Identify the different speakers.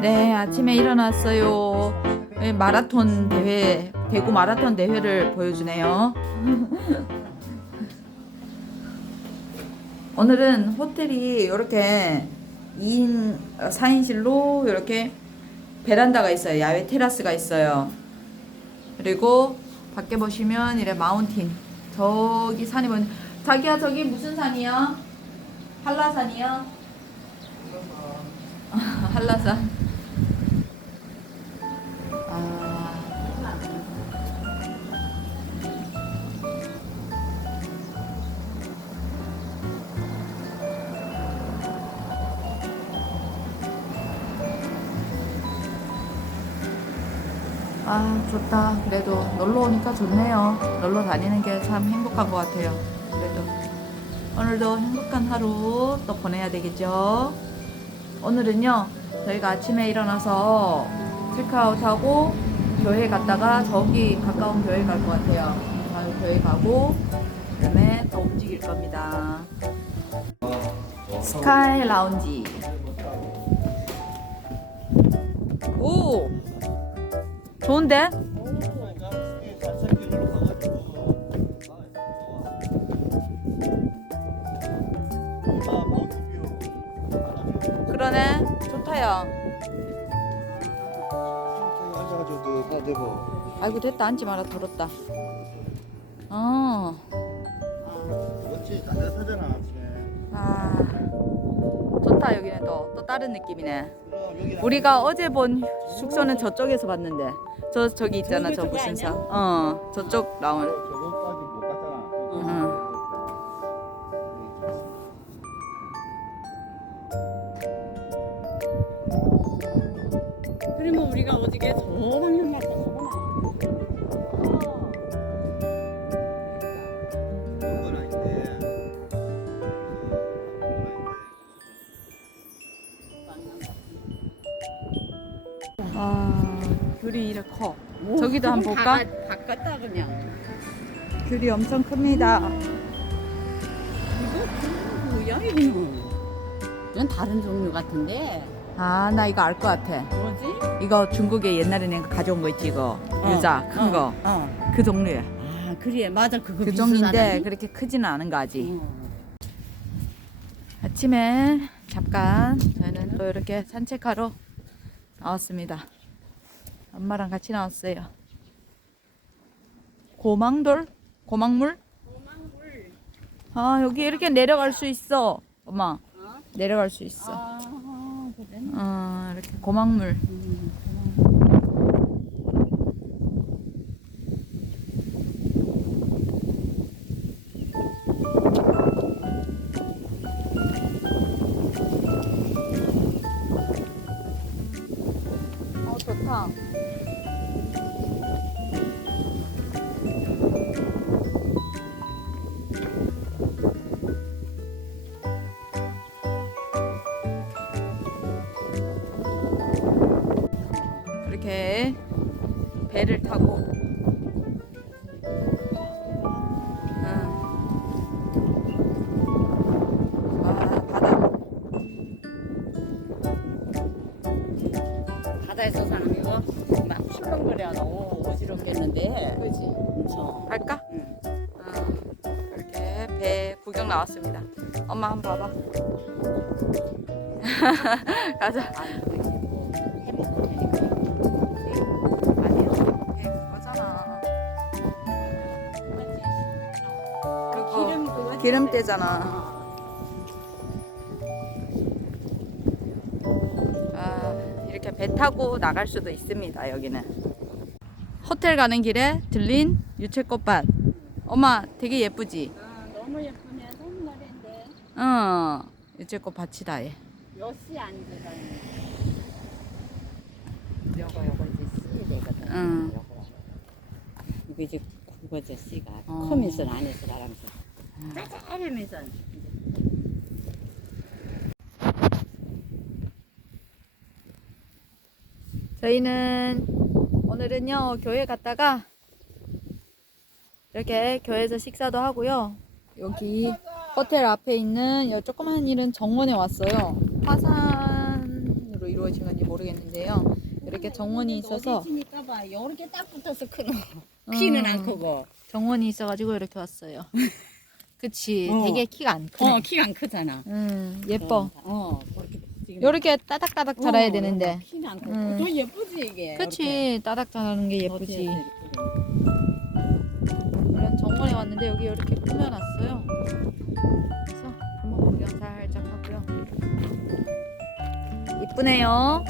Speaker 1: 네, 아침에 일어났어요. 네, 마라톤 대회, 대구 마라톤 대회를 보여주네요. 오늘은 호텔이 이렇게 2인, 4인실로 이렇게 베란다가 있어요. 야외 테라스가 있어요. 그리고 밖에 보시면 이래 마운틴. 저기 산이 보니 자기야 저기 무슨 산이야? 한라산이야? 한라산. 아. 아, 좋다. 그래도 놀러 오니까 좋네요. 놀러 다니는 게 참 행복한 것 같아요. 그래도 오늘도 행복한 하루 또 보내야 되겠죠. 오늘은요, 저희가 아침에 일어나서 체크아웃하고 교회 갔다가 저기 가까운 교회 갈 것 같아요. 바로 교회 가고 그다음에 또 움직일 겁니다. 스카이 라운지. 오, 좋은데? 좋다야.
Speaker 2: 앉아가지고 다 되고
Speaker 1: 아이고 됐다 앉지 마라 더럽다. 어.
Speaker 2: 그렇지 따뜻하잖아 아침에
Speaker 1: 아. 좋다 여기는 또 또 다른 느낌이네.
Speaker 2: 그럼
Speaker 1: 우리가 어제 본 숙소는 저쪽에서 봤는데 저 저기 있잖아 저 무슨 사. 어 저쪽 라운.
Speaker 2: 저거
Speaker 3: 그러면 우리가 어저께 저.
Speaker 2: 그건 아닌데
Speaker 1: 아 귤이 이래 커.
Speaker 3: 오,
Speaker 1: 저기도 한번 볼까?
Speaker 3: 다- 바꿨다 그냥.
Speaker 1: 귤이 엄청 큽니다.
Speaker 3: 이거 그 뭐야 이거? 이건 다른 종류 같은데
Speaker 1: 아 나 이거 알 것 같아.
Speaker 3: 뭐지?
Speaker 1: 이거 중국에 옛날에 내가 가져온 거 있지 이거 유자 큰 거.
Speaker 3: 어.
Speaker 1: 그 종류야.
Speaker 3: 아 그래 맞아 그거
Speaker 1: 그 종인데 그렇게 크지는 않은 거 아직.
Speaker 3: 응.
Speaker 1: 아침에 잠깐 저희는 또 이렇게 산책하러 나왔습니다. 엄마랑 같이 나왔어요. 고망돌? 고망물?
Speaker 3: 고망물.
Speaker 1: 아 여기 이렇게 내려갈 수 있어. 엄마
Speaker 3: 어?
Speaker 1: 내려갈 수 있어.
Speaker 3: 아.
Speaker 1: 어 이렇게 고망물.
Speaker 3: 음,
Speaker 1: 이렇게 배를 타고 응. 와 바다
Speaker 3: 바다에서 사는 이거 막 출렁거려서 어지럽겠는데.
Speaker 1: 그지
Speaker 3: 저.
Speaker 1: 갈까?
Speaker 3: 응.
Speaker 1: 어, 이렇게 배 구경 나왔습니다. 엄마 한번 봐봐. 가자.
Speaker 3: 기름
Speaker 1: 기름때잖아. 아, 이렇게 배 타고 나갈 수도 있습니다. 여기는. 호텔 가는 길에 들린 유채꽃밭. 엄마 되게 예쁘지?
Speaker 3: 아, 너무 예쁘네. 선물인데.
Speaker 1: 어. 유채꽃 밭이다 얘.
Speaker 3: 몇시 앉으라. 요거 요거 이제 씨 되거든.
Speaker 1: 응.
Speaker 3: 요거. 이거 이제 그거죠 씨가
Speaker 1: 어.
Speaker 3: 커밋을 안 해서 나랑서 짜잘하면서
Speaker 1: 저희는 오늘은요 교회 갔다가 이렇게 교회에서 식사도 하고요 여기 호텔 앞에 있는 이 조그만 일은 정원에 왔어요 화산으로 이루어진 건지 모르겠는데요. 이렇게 정원이 있어서
Speaker 3: 봐. 이렇게 딱 붙어서 크노. 키는
Speaker 1: 음,
Speaker 3: 안 크고.
Speaker 1: 정원이 있어가지고 이렇게 왔어요. 그치,
Speaker 3: 어.
Speaker 1: 되게 키가 안 크네.
Speaker 3: 어, 키가 안 크잖아.
Speaker 1: 음, 예뻐.
Speaker 3: 어, 그렇게 지금.
Speaker 1: 요렇게 따닥따닥 자라야
Speaker 3: 어,
Speaker 1: 되는데.
Speaker 3: 키는 안 크고.
Speaker 1: 음.
Speaker 3: 더 예쁘지 이게.
Speaker 1: 그치, 따닥 자라는 게
Speaker 3: 이렇게.
Speaker 1: 예쁘지.
Speaker 3: 이렇게.
Speaker 1: 이런 정원에 왔는데 여기 이렇게 꾸며놨어요. 그래서 한번 구경 살짝 하고요. 이쁘네요.